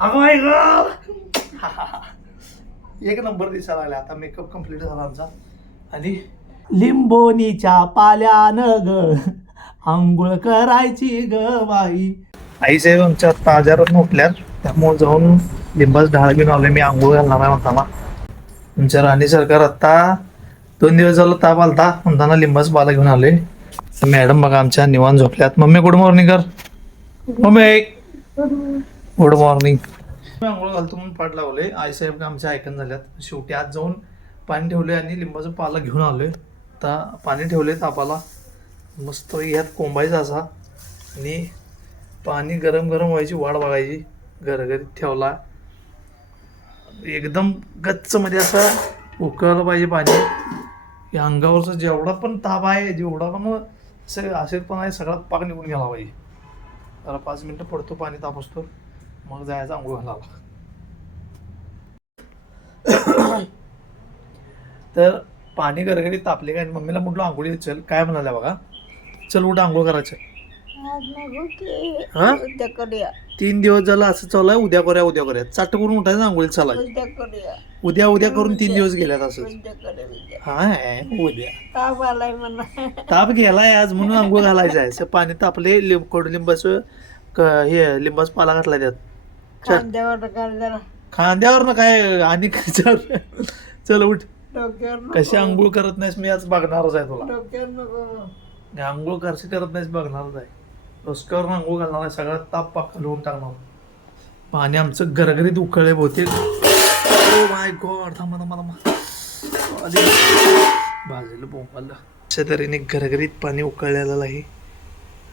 अगं माय गॉड एक नंबर दिसायला लागला. आता मेकअप कम्प्लीट झाला आमचा. आणि लिंबोनीच्या पाल्यानं ग आंघोळ करायची ग बाई. आई साहेब आमच्या ताज्यावर उठल्यात, त्यामुळे जाऊन लिंबाच ढाळ घेऊन आलोय. मी आंघोळ घालणार आहे म्हणताना. तुमच्या राणी सरकार आता 2 दिवस झालं ताप आलता म्हणताना लिंबाच पाला घेऊन आलोय. तर मॅडम बघा आमच्या निवांत झोपल्यात. मम्मी गुड मॉर्निंग कर. Mummy good morning. आंघोळ घालतो म्हणून पाठ लावले. आई साहेब आमच्या ऐकून झाल्यात. शेवटी आज जाऊन पाणी ठेवले आणि लिंबाचा पाला घेऊन आलोय. आता पाणी ठेवले तापाला, मस्त ह्यात कोंबायचा असा आणि पाणी गरम गरम व्हायची वाट बघायची. घरघरीत ठेवला एकदम गच्च मध्ये असं उकळलं पाहिजे पाणी. या अंगावरचा जेवढा पण ताप आहे, जेवढा पण असेल पण आहे, सगळा पाक निघून गेला पाहिजे. जरा 5 मिनिटं पडतो पाणी तापसतो, मग जायचं आंघोळ घालावा. तर पाणी गरगरीत तापले काय, मम्मीला म्हटलं आंघोळी चल, काय म्हणाल्या बघा, चल उठ आंघोळ करायचं. हा 3 दिवस झालं असं चालू आहे. उद्या करूया चाट करून उठायचं आंघोळी चालाय. उद्या करून 3 दिवस गेल्यात असं. हा उद्या ताप गेलाय आज म्हणून आंघोळ घालायचं आहे. पाणी तापले, कडुलिंबाचं हे लिंबाचा पाला घातला त्यात खांद्यावर ना काय आणि चल उठ. कशी आंघोळ करत नाहीस मी आज बघणारच आहे तुला. आंघोळ कशी करत नाहीस बघणारच आहे. रस्क्यावर आंघोळ घालणार आहे, सगळा ताप पाक घालवून टाकणार. पाणी आमचं घरघरीत उकळले बहुतेक. ओ माय गॉड, थांबा भाजलेलं बोंबाला. अशा तऱ्हेने घरघरीत पाणी उकळलेलं आहे.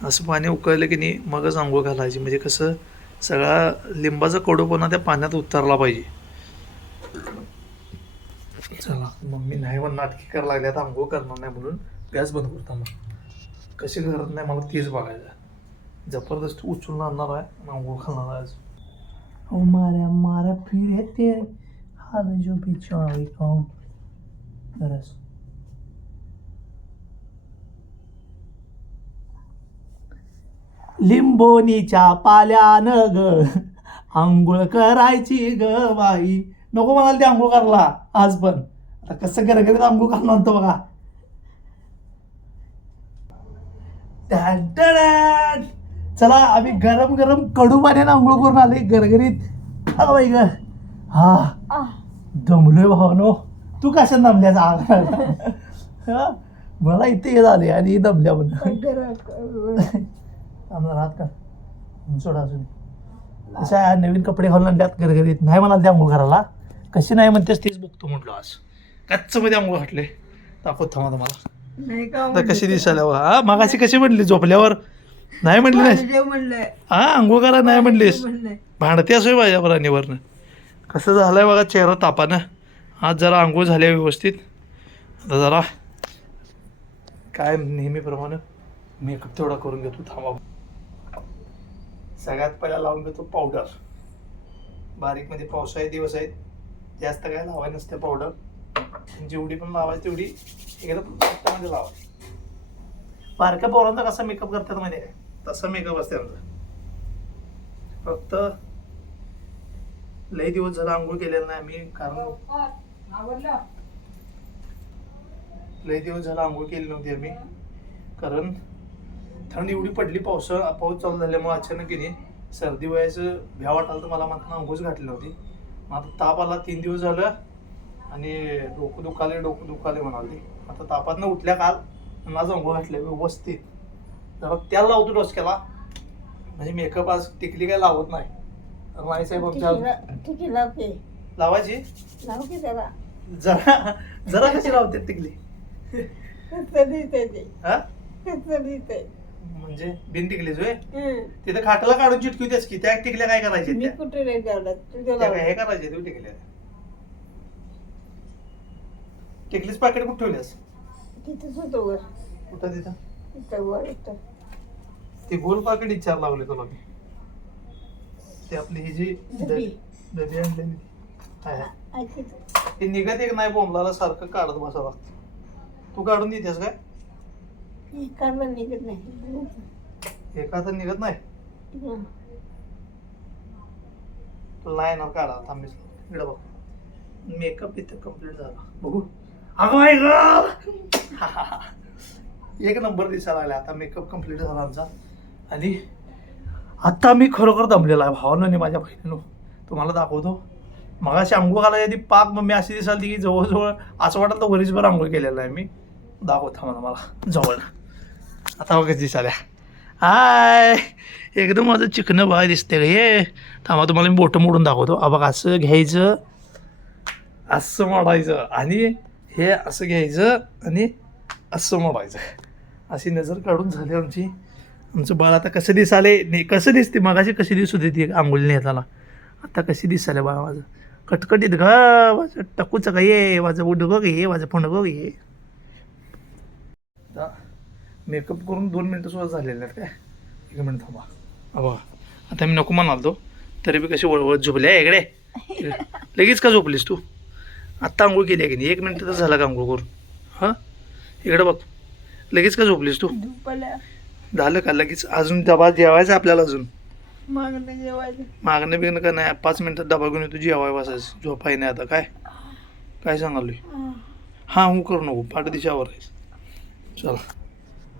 असं पाणी उकळलं की नाही मगच आंघोळ घालायची, म्हणजे कसं सगळा लिंबाचा कडूपणा त्या पाण्यात उतरला पाहिजे. चला मम्मी नाही पण नाटकी करायला लागली, आता आंघोळ करणार नाही म्हणून गॅस बंद करता. मग कशी करत नाही मला तेच बघायचं. जबरदस्त उचलून आणणार आहे आणि आंघोळ घालणार आहे. ओ मारा फिर है तेरे हाथ जो बिचारी कौन तरस. लिंबोनीच्या पाल्यानं ग आंघोळ करायची ग बाई. नको म्हणाल ते आंघोळ करायला आज पण. आता कसं घरघरीत आंघोळ करणार होतं बघा. चला आम्ही गरम गरम कडू पाण्याने आंघोळ करून आले घरघरीत. अगं बाई ग, हा दमलोय भावानो. तू कशा दमल्यास आग मला इथे हे झाले आणि दमल्या म्हणून हात का सोडा असून कशा नवीन कपडे घालून आणल्यात घरघरीत. नाही म्हणाल त्या आंघोळ घराला. कशी नाही म्हणतेस तेच बघतो म्हटलं. आज कच्च मध्ये आंघोळ घातले. दाखवत थांबा तुम्हाला कशी दिसायला. हा मागाशी कशी म्हणली झोपल्यावर नाही म्हणली नाही. हा आंघोळ करा नाही म्हणलीस. भांडते असो माझ्यावर आणीवरनं. कसं झालंय बघा चेहरा तापानं. आज जरा आंघोळ झाल्या व्यवस्थित. आता जरा काय नेहमीप्रमाणे मेकअप तेवढा करून घेतो. थांबा. सगळ्यात पहिला लावून घेतो पावडर. बारीक मध्ये पावसाळी दिवस आहेत, जास्त काय लावायचं नसते पावडर. जेवढी पण लावायची तेवढी एकदम मध्ये लावायची. बारक्या पोरांचा कसा मेकअप करतात माहिती आहे, तसा मेकअप असते आमचा. फक्त लई दिवस झाला आंघोळ केलेला नाही आम्ही, कारण लई दिवस झाला आंघोळ केली नव्हती आम्ही, कारण थंड एवढी पडली. पाऊस चालू झाल्यामुळे अचानक की नाही सर्दी व्हायचं भ्या वाटायला, तर मला मात्र आंघोळच घातली नव्हती. मग आता ताप आला 3 दिवस झालं आणि डोकं दुखाले म्हणाली. आता तापातनं उठल्या काल आज आंघोळ घातल्या व्यवस्थित. जरा त्याला लावतो डोसक्याला, म्हणजे मेकअप आज टिकली काय लावत नाही. माई साहेब आमच्या लावायची जरा जरा कशी लावते टिकली. म्हणजे बिन टिकलीच होय. तिथं खाटला काढून चिटकी त्याच की त्या टिकल्या काय करायचे हे करायचे तू टिकल्या. टिकलीच पाकिट कुठं ठेवल्यास. कुठं तिथं ते गोल पाकिट विचार लावले तुला मी. ते आपली ही जी डबी आणलेली ती निघत एक नाही. बोंबलाला सारखं काढत बसावं लागतं. तू काढून देतेस काय. एका तर निघत नाही. तुला नाही येणार काढा थांब इकडं बघ मेकअप इथे कम्प्लीट झाला बघू अगं बाई गं एक नंबर दिसायला लागला आता मेकअप कम्प्लीट झाला आमचा आणि आता मी खरोखर दमलेला आहे भावानं आणि माझ्या बहिणीनं तुम्हाला दाखवतो मगाशी आंघोळ घालायच्या आधी पाक मम्मी अशी दिसाल की जवळजवळ असं वाटलं तर वरीसभर आंघोळ केलेलं आहे मी दाखवता मला जवळ आता बघा दिसाल्या हाय एकदम माझं चिकनं बघा दिसते का हे थांबा तुम्हाला मी बोटं मोडून दाखवतो बघा असं घ्यायचं असं मोडायचं आणि हे असं घ्यायचं आणि असं मोडायचं अशी नजर काढून झाली आमचं बाळ आता कसं दिसाले नाही कसं दिसते मगाशी कशी दिसत होती आंघोळीने येताना आता कशी दिसाले बाळा माझं कटकटीत ग माझं टकूचं का ये माझं उडगं घे माझं फंडगं घे मेकअप करून 2 मिनटं सुद्धा झालेले आहेत काय 1 मिनिट थांबा बघा आता मी नको म्हणालतो तरी बी कशी वळवळ झोपल्या इकडे लगेच का झोपलीस तू आत्ता आंघोळ केली आहे की नाही 1 मिनिट तर झाला का आंघोळ करून हां इकडे बघ लगेच का झोपलीस तू झालं का लगेच अजून डबा जेवायचा आपल्याला अजून मागणं बिगणं का नाही 5 मिनिटात डबा घेऊन येतो जेवाय बसायचं झोपाय नाही आता काय सांगालोय हां हो करू नको पाठ दिशावर आहे चला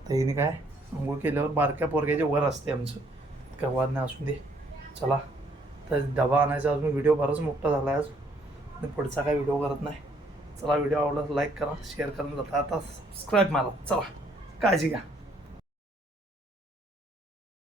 तर हिने काय आंघोळ केल्यावर बारक्या पोरग्याच्या वर असते आमचं काय वाद नाही असू दे चला तर डबा आणायचा अजून व्हिडिओ बराच मोठा झाला आहे आज आणि पुढचा काय व्हिडिओ करत नाही चला व्हिडिओ आवडला लाईक करा शेअर करून जाता आता सबस्क्राईब मारा चला काळजी घ्या